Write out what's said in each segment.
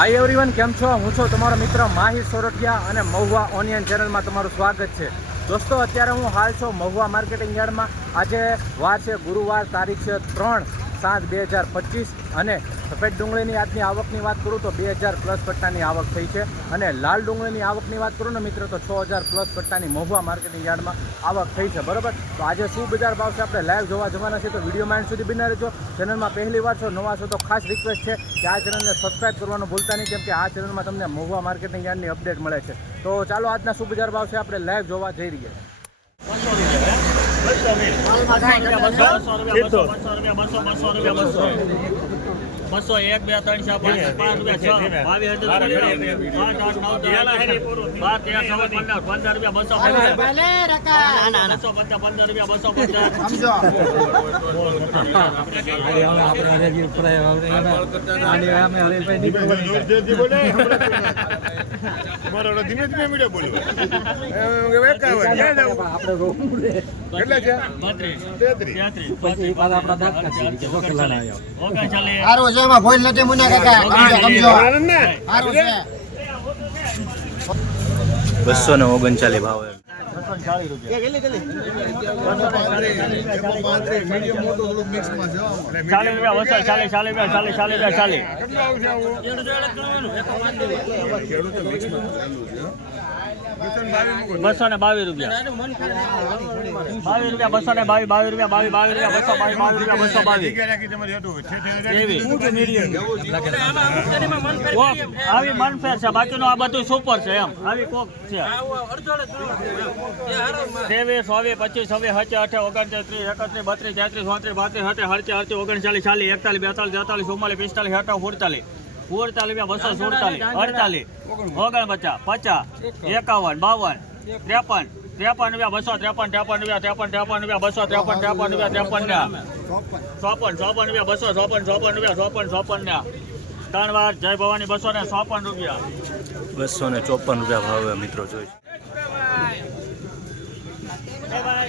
Hi everyone કેમ છો? હું છું તમારો મિત્ર માહી સોરઠિયા અને મહુવા ઓનિયન ચેનલમાં તમારું સ્વાગત છે. દોસ્તો, અત્યારે હું હાલ છું મહુવા માર્કેટિંગ યાર્ડમાં. આજે વાર છે, ગુરુવાર, તારીખ છે ત્રણ સાત, બે હજાર પચીસ અને સફેદ ડુંગળીની આજની આવકની વાત કરું તો બે હજાર પ્લસ પટ્ટાની આવક થઈ છે. અને લાલ ડુંગળીની આવકની વાત કરું ને મિત્રો તો છ હજાર પ્લસ પટ્ટાની મહુવા માર્કેટિંગ યાર્ડમાં આવક થઈ છે. બરાબર? તો આજે શું બજાર ભાવ છે આપણે લાઈવ જોવા જવાના છે તો વીડિયો માઇન્ડ સુધી બિના રહેજો. ચેનલમાં પહેલી વાર છો, નવા છો તો ખાસ રિક્વેસ્ટ છે કે આ ચેનલને સબસ્ક્રાઇબ કરવાનું ભૂલતા નહીં, કેમ કે આ ચેનલમાં તમને મહુવા માર્કેટિંગ યાર્ડની અપડેટ મળે છે. તો ચાલો આજના શું બજાર ભાવ છે આપણે લાઈવ જોવા જઈ રહીએ. બસો એક બે ત્રણ ચાર પાંચ પાંચ રૂપિયા બાવીસ હજાર આઠ આઠ નવ બાર તેર ચૌદ પંદર પંદર રૂપિયા બસો પંદર બસો પચાસ પંદર રૂપિયા બસો પચાસ તમારો ધીમે ધીમે મીડિયો બોલ્યો કેટલા છે? તેત્રીસ. તેત્રીસ. ઓગણચાલીસ સારું છે એમાં ભોજ નથી મુના કાકા. સમજો સમજો. સારું છે. બસો ને ઓગણચાલીસ ભાવ ચાલીસ રૂપિયા બસો ચાલીસ ચાલીસ રૂપિયા ચાલીસ ચાલીસ રૂપિયા ચાલીસ બસો ને બાવીસ રૂપિયા. બાવીસ રૂપિયા બસો ને બાવીસ બાવીસ રૂપિયા બાવીસ બાવીસ રૂપિયા બસો બાવીસ બાવીસ રૂપિયા બસો બાવીસ. આવી મનફેર છે. બાકીનું આ બધું સુપર છે એમ. આવી કોક છે. ત્રેવીસ હવે પચીસ હવે હચે અઠે ઓગણત્રીસ ત્રીસ એકત્રીસ બત્રીસ તેત્રીસ ચોત્રીસ પાંત્રીસ હતે હડચે હડચે ઓગણચાલીસ ચાલીસ એકતાલીસ બેતાલીસ તેતાલીસ ચુમ્માલીસ પિસ્તાલીસ અઠાવ સુડતાલીસ. સુડતાલીસ બસો સુડતાલીસ. અડતાલીસ. ઓગણ પચાસ પચાસ એકાવન બાવન ત્રેપન ત્રેપન રૂપિયા બસો ત્રેપન ત્રેપન રૂપિયા ત્રેપન ત્રેપન રૂપિયા બસો ત્રેપન ત્રેપન રૂપિયા ત્રેપન ચોપન. ચોપન રૂપિયા બસો ચોપન ચોપન રૂપિયા ચોપન ચોપન ના ત્રણ વાર જય ભવાની બસો ને ચોપન રૂપિયા. બસો ને ચોપન રૂપિયા ભાવે મિત્રો જોઈ.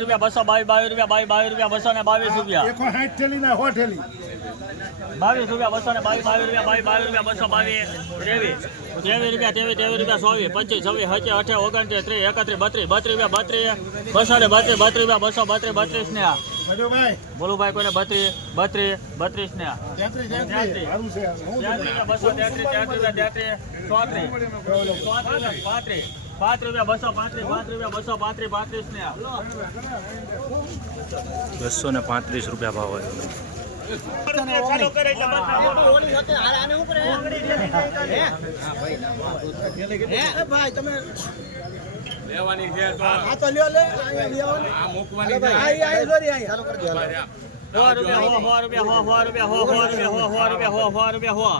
રૂપિયા બસો બાવીસ બાવીસ રૂપિયા બસો ઓગણત્રીસ ત્રીસ એકત્રીસ બત્રીસ બત્રીસ રૂપિયા બત્રીસ બસો ને બત્રીસ રૂપિયા બસો બત્રીસ બત્રીસ ને આ. મજો ભાઈ કોને બત્રીસ બત્રીસ બત્રીસ ને. તેત્રીસ બસો ચોત્રીસ. ચોત્રીસ પાંત્રીસ. પાંચ રૂપિયા બસો પાંત્રીસ પાંચ રૂપિયા બસો પાંત્રીસ પાંત્રીસ ને. બસો ને પાંત્રીસ રૂપિયા ભાવ એટલે ભાઈ તમે લેવાની છે આ તો લ્યો લે આ મૂકવાની આઈ આઈ સોરી આઈ ચાલુ કરજો સો રૂપિયા હો રૂપિયા હો રૂપિયા હો રૂપિયા હો સો રૂપિયા હો સો રૂપિયા હો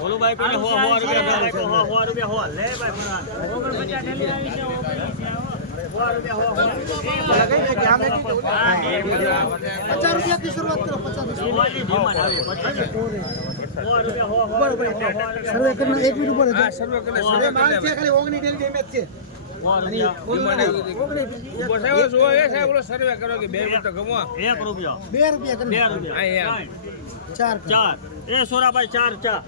બોલું ભાઈ કોઈને હો સો રૂપિયા હો હો રૂપિયા હો લે ભાઈ હો પચાસ રૂપિયા થી શરૂઆત કરો પચાસ સર્વે કરીને એક મિનિટ ઉપર ઓગણી છે ચાર. ચાર. એ સોરાભાઈ ચાર ચાર.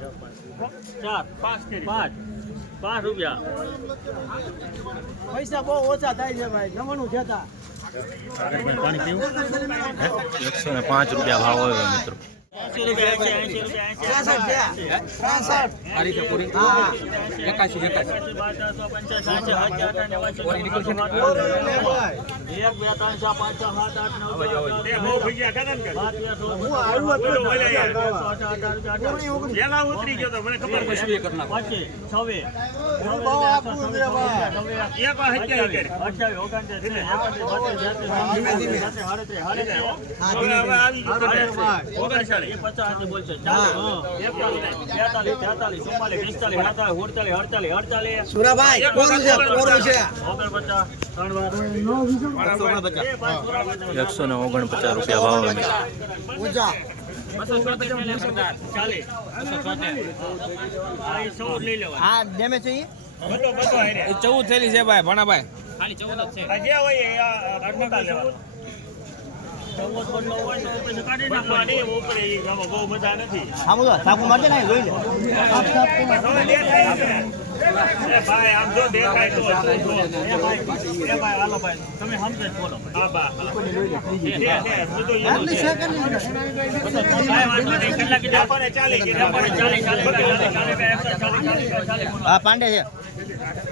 ચાર. પાંચ. પાંચ. પાંચ રૂપિયા. પૈસા બહુ ઓછા થાય છે ભાઈ જમવાનું જતા એકસો ને પાંચ રૂપિયા ભાવ હોય મિત્રો. એંસી રૂપિયા એંસી એંસી રૂપિયા એંસી એક બે ત્રણ ચાર પાંચ છ સાત આઠ નવ દસ અગિયાર બાર તેર ચૌદ પચીસ છવ્વીસ અઠ્યાવીસ ઓગણત્રીસ ત્રીસ એકત્રીસ બત્રીસ તેત્રીસ ચોત્રીસ સાડત્રીસ સાડત્રીસ ઓગણચાલીસ પચાસ બોલશે. તેતાલીસ ચુમ્માલીસ પિસ્તાલીસ અડતાલીસ અડતાલીસ. સુરાભાઈ કોરું છે? કોરું છે? ઓગણપચાસ ત્રણ વાર બે પાંચ સુરાભાઈ એકસો ને ઓગણપચાસ રૂપિયા ભાવ ઊંચા આ ડેમેજ છે ચૌદ થયેલી છે ભાઈ ભણાભાઈ. ખાલી ચૌદ જ છે. સામું સાકુ તો છે, છે, છે.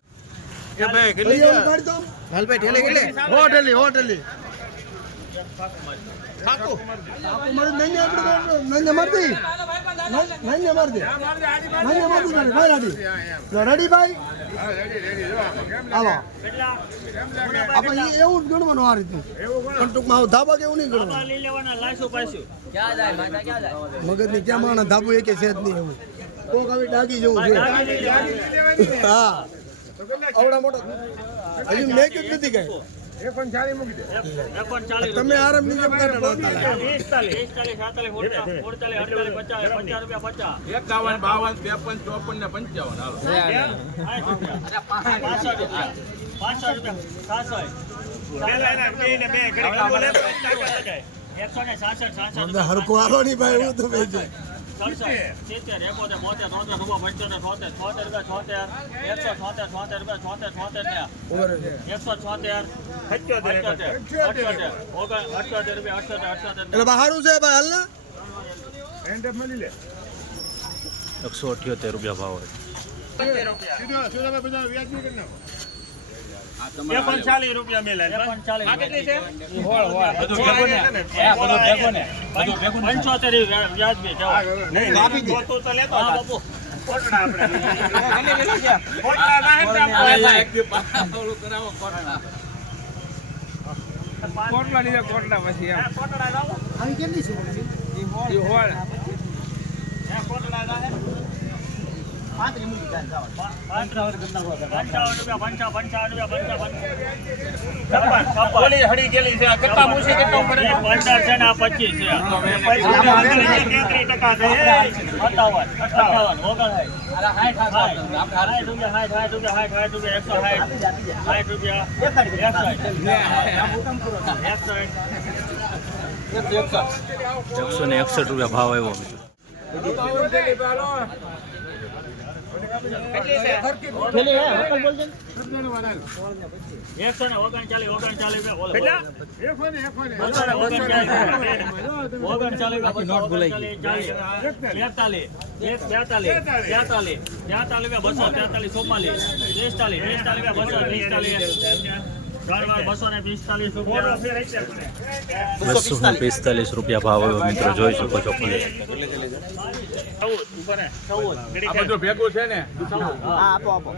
પાંડે ભાઈ છે રેડી. હાલો. આપણે એવું જ ગણવાનું આ રીતનું. પણ ટૂંકમાં ધાબા કેવું નહીં ગણવાનું. મગજની ક્યાં માણસ ધાબુ એકે છે જ નહીં એવું. કોક આવી ડાગી જવું છે. હા. આવડા મોટા. હજી મેં જ નથી કઈ. તમે જેમ. એકાવન બાવન ત્રેપન ચોપન ને પંચાવન. હાલો. બધા હરખું હાલો નહીં ભાઈ એવું તો ભાઈ સિત્તેર, એકોતેર, બોતેર, તોતેર, રૂપિયા, પંચોતેર, છોતેર, છોતેર રૂપિયા, છોતેર, એકસો છોતેર, છોતેર રૂપિયા, છોતેર, છોતેર ને એકસો છોતેર, અઠ્યોતેર, અઠ્યોતેર, ઓગણ- અઠ્યોતેર રૂપિયા, અઠ્યોતેર, અઠ્યોતર એટલે સારું છે ભાઈ હાલ ને એકસો અઠ્યોતેર રૂપિયા ભાવ હોય. બધા નહીં કરી નાખો કોટલા કોટલા લીધા કોટલા પછી એમ. કેટલી છે? હોળ. પાંત્રી મૂકી જાય પંચાવન રૂપિયા, પંચા- રૂપિયા, પંચા- એકસો ને એકસઠ રૂપિયા ભાવ આવ્યો બસો પિસ્તાલીસ, રૂપિયા, ભાવ મિત્રો જોઈ શકો છો. આ બધું ભેગું છે ને? હા આપો આપો.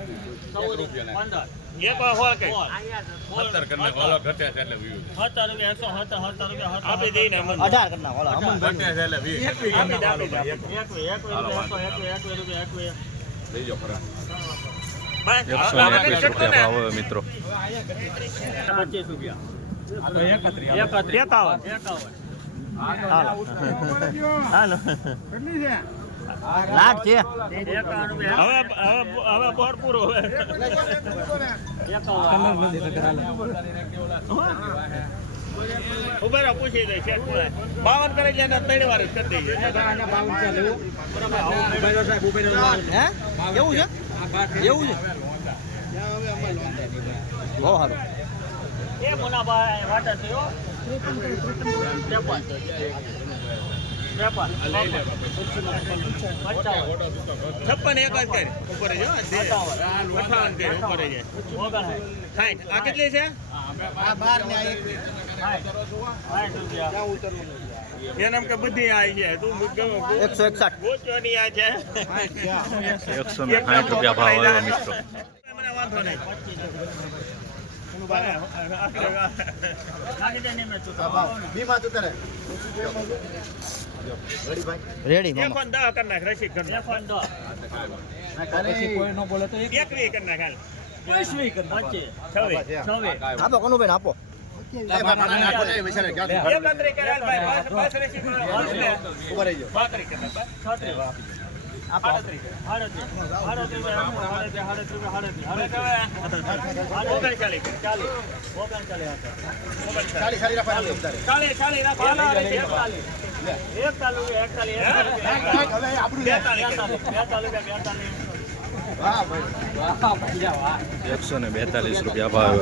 હાલો, મિત્રો. પચીસ રૂપિયા. એકાવન. એકાવન. હાલો. કેટલી છે? લાખ છે. હવે હવે હવે બોર પૂરો હવે. ઊભા પૂછી દઈ છે બાવન કરી લે ત્રણ વાર કરી દઈએ. એવું છે? એવું છે? બહુ સારું. એ મુનાભાઈ વાટા ત્રેપન પંચાવન છપ્પન એક જ કરી. ઉપર જો અઠાવન કરી ઉપર છે સાઠ આ કેટલી છે? એનામ કે બધી આવી છે તું એકસો એકસઠ. ગોચવાની આ છે. એકસો સાઠ રૂપિયા ભાવ આવ્યો મિત્રો. મને વાંધો નહીં નાખી દે નિમ્ન ચૂકવવા. રેડી એક દહ કરી નાખ રસીદ કરી નાખ કરી નાખ હાલ પચીસ છવ્વીસ આપો કોનું બેન આપો એકત્રીસ કરી ભાઈ નાખ. નાખ તો હવે ઓગણચાલીસ કરી. ચાલીસ ઓગણચાલીસ હતા ઓગણચાલીસ. ચાલીસ ચાલીસ રાખો હાલો આ રસીદ આપો. એકતાલીસ એકસો ને બેતાલીસ રૂપિયા ભાવ.